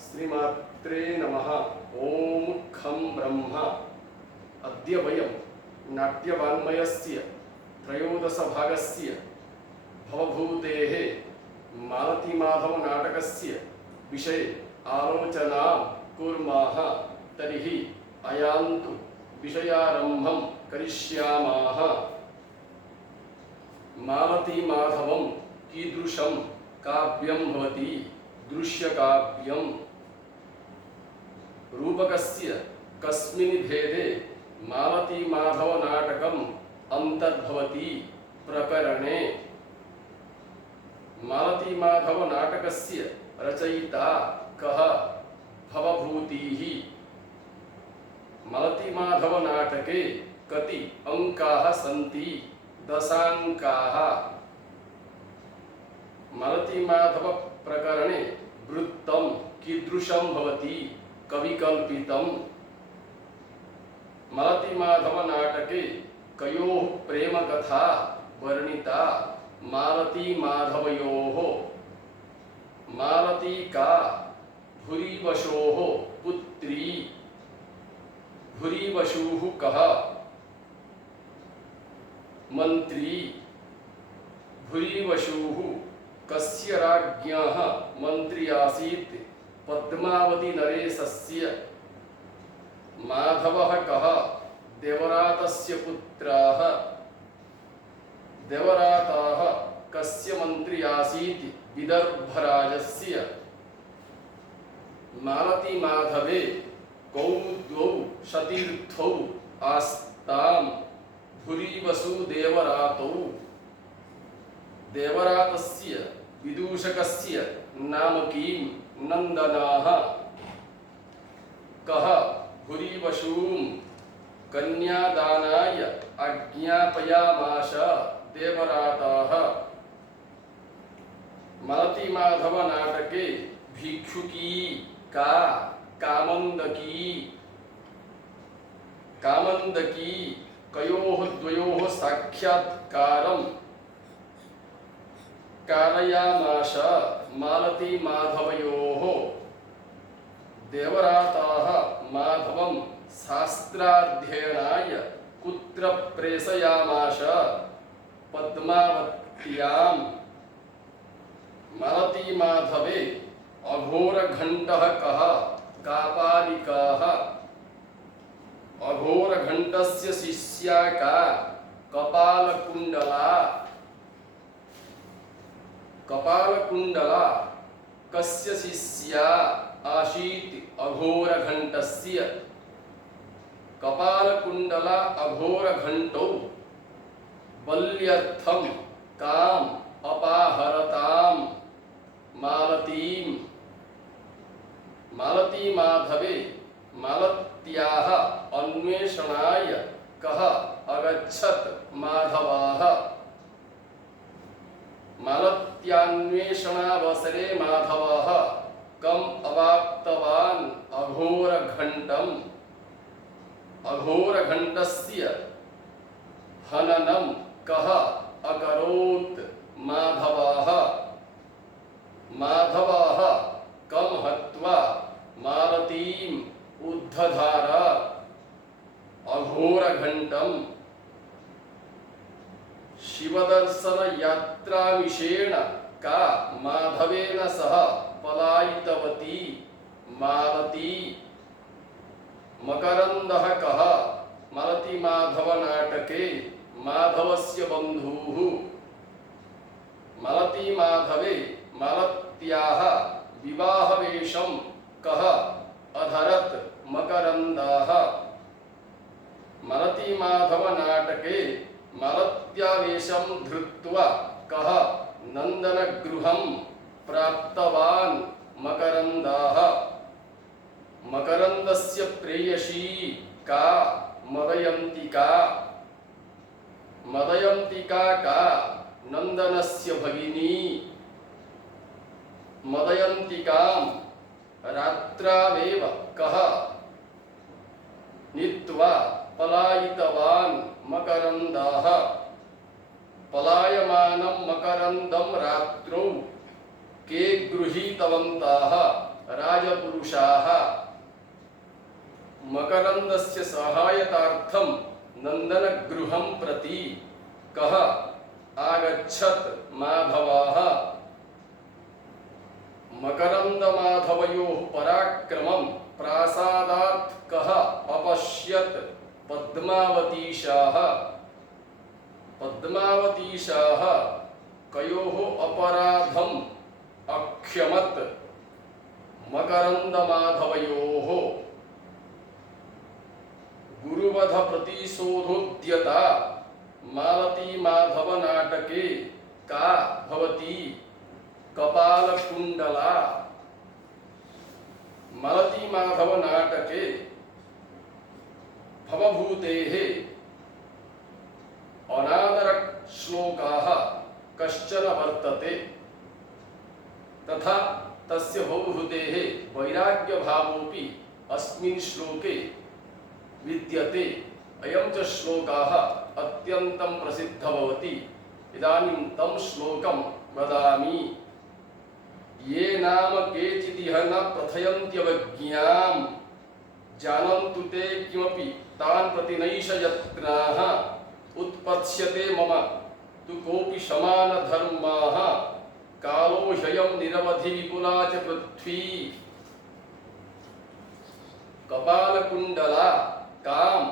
श्रीमात्रे नमः। ओम खं ब्रह्म। अद्य वयं नाट्यवाङ्मयस्य त्रयोदशभागस्य भवभूतेः मालतीमाधव नाटकस्य विषये आलोचनां कुर्मः। तर्हि अयान्तु विषयारम्भं करिष्यामः। मालतीमाधवं कीदृशं काव्यं भवति? दृश्यकाव्यं। रूपकस्य कस्मिन् भेदे मालतीमाधव नाटकम् अन्तर्भवति? प्रकरणे। मालतीमाधव नाटकस्य रचयिता कः? भवभूतिः। मालतीमाधव नाटके कति अंकाः सन्ति? 10 अंकाः। मालतीमाधव प्रकरणे वृत्तं कीदृशं भवति? कविकल्पितं। मालतीमाधव नाटके कयोः प्रेमकथा वर्णिता? मालतीमाधवयोः। मालती का भूरिवशोः पुत्री? भूरिवशुः कः? मंत्री। भूरिवशुः कस्य राज्ञः मंत्री आसीत्? पद्मावती नरेशस्य। माधवः कः? देवरातस्य पुत्रः। देवरातः कस्य मंत्री आसीत्? विदर्भराजस्य। मालतीमाधवे कौ द्वौ सतीर्थौ आस्तां? भूरिवशु देवरातौ। देवरातस्य विदूषकस्य नाम किं? नन्दनः। कः भूरिवशुं कन्यादानाय आज्ञापयामास? देवरातः। मालतीमाधव नाटके भिक्षुकी का? कामन्दकी। कामन्दकी कयोः द्वयोः साक्षात्कारं कारयामास? मालतीमाधवयोः। देवरातः माधवं शास्त्राध्ययनाय कुत्र प्रेषयामास? पद्मावत्यां। मालतीमाधवे अघोरघण्टः कः? कापालिकः। अघोरघण्टस्य शिष्या का? कपालकुण्डला। कपालकुण्डला कस्य शिष्या आसीत्? अघोरघण्टस्य। कपालकुण्डला अघोरघण्टौ बल्यर्थं काम् अपाहरतां मालतीम्। मालतीमाधवे मालत्याः अन्वेषणाय कः अगच्छत्? माधवः। मालत्यान्वेषणावसरे माधवः कम् अवाप्तवान्? अघोरघण्टम्। अघोरघण्टस्य हननं कः अकरोत्? माधवः। माधवः कम् हत्वा मालतीम् उद्धधार? अघोरघण्टम्। शिवदर्शन यात्रामिषेण का माधवेन सह पलायितवती? मालती। मकरन्दः कः? मालतीमाधव नाटके माधवस्य बन्धुः। मालतीमाधवे मालत्याः विवाहवेषं कः अधरत्? मकरन्दः। मालतीमाधव नाटके मालत्यावेशं धृत्वा कः नन्दनगृहं प्राप्तवान्? मकरन्दः। मकरन्दस्य प्रेयसी का? मदयन्तिका। मदयन्तिका का? नन्दनस्य भगिनी। मदयन्तिकां रात्रावेव कः नीत्वा पलायितवान्? मकरन्दः। पलायमानं मकरन्दं रात्रौ के गृहीतवन्तः? राजपुरुषाः मकरन्दस्य सहायतार्थं नन्दनगृहं प्रति कः आगच्छत् माधवाः मकरन्दमाधवयोः पराक्रमं प्रासादात् कः अपश्यत् पद्मावतीशाः कयोः अपराधम् अक्षमत् मकरन्दमाधवयोः गुरुवध प्रतिशोधोद्यता मालती माधव नाटके का भवती कपालकुंडला। मालती माधव नाटके भवभूतेः अनादरक श्लोकाः कश्चन वर्तते तथा तस्य भवभूतेः वैराग्यभावोऽपि अस्मिन् श्लोके विद्यते। अयं च श्लोकाः अत्यन्तं प्रसिद्धः भवति। इदानीं तं श्लोकं वदामि। ये नाम केचिदिह न प्रथयन्त्यवज्ञां जानन्तु ते किमपि तान् प्रति नैष यत्नाः उत्पत्स्यते मम तु कोऽपि समानधर्माः कालो ह्ययं निरवधि विपुला च पृथ्वी। कपालकुण्डला काम्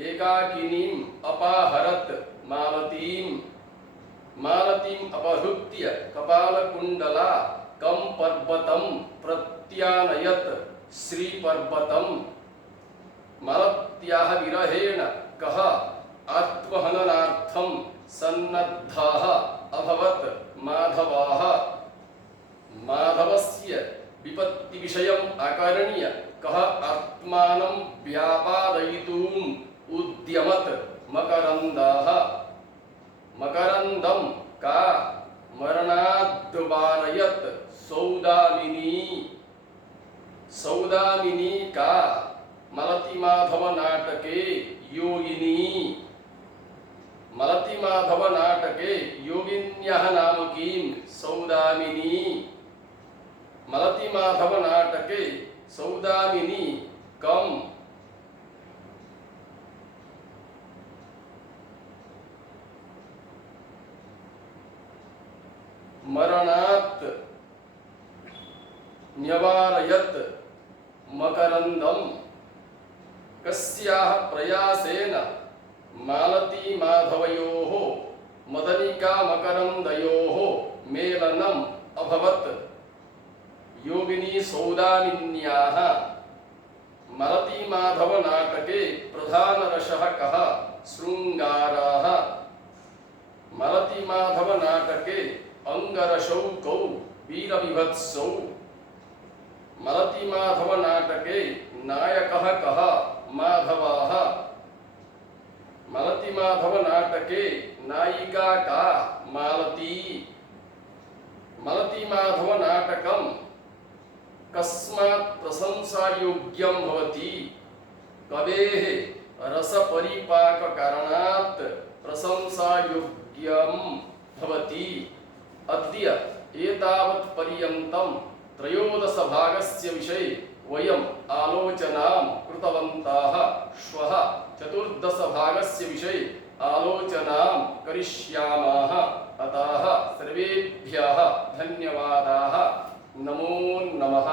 एकाकिनीम् अपाहरत् मालतीम् अपहृत्य कपालकुण्डला कं पर्वतं प्रत्यानयत् श्रीपर्वतं। मालत्याः विरहेण कः आत्महननार्थं सन्नद्धाः अभवत् माधवाः। माधवस्य विपत्तिविषयम् आकर्ण्य कः आत्मानं व्यापादयितुम् उद्यमत् मकरन्दाः। मकरन्दं का मरणाद्वारयत् सौदामिनी का मालती माधव नाटके योगिनी। मालती माधव नाटके योगिन्याः नामकीं सौदामिनी। मालती माधव नाटके सौदामिनी कम मरणात् न्यवारयत् मकरन्दं। कस्याः प्रयासेन मालती माधवयोः मदनिका मकरन्दयोः मेलनम् अभवत्। योगिनी सौदामिन्याः मालती माधव नाटके प्रधानरसः कः शृङ्गाराः। मालती माधव नाटके अंगरसौ कौ वीरविभत्सौ। मालती माधव नाटके नायकः कः माधवाः। मालती माधव नाटके नायिका का मालती। मालती माधव नाटकं कस्मात् प्रशंसायोग्यं भवति। कवेः रसपरिपाककारणात् प्रशंसायोग्यं भवति। अद्य एतावत् पर्यन्तं त्रयोदशभागस्य विषये वयम् आलोचनां कृतवन्तः। श्वः चतुर्दशभागस्य विषये आलोचनां करिष्यामः। अतः सर्वेभ्यः धन्यवादाः। नमो नमः।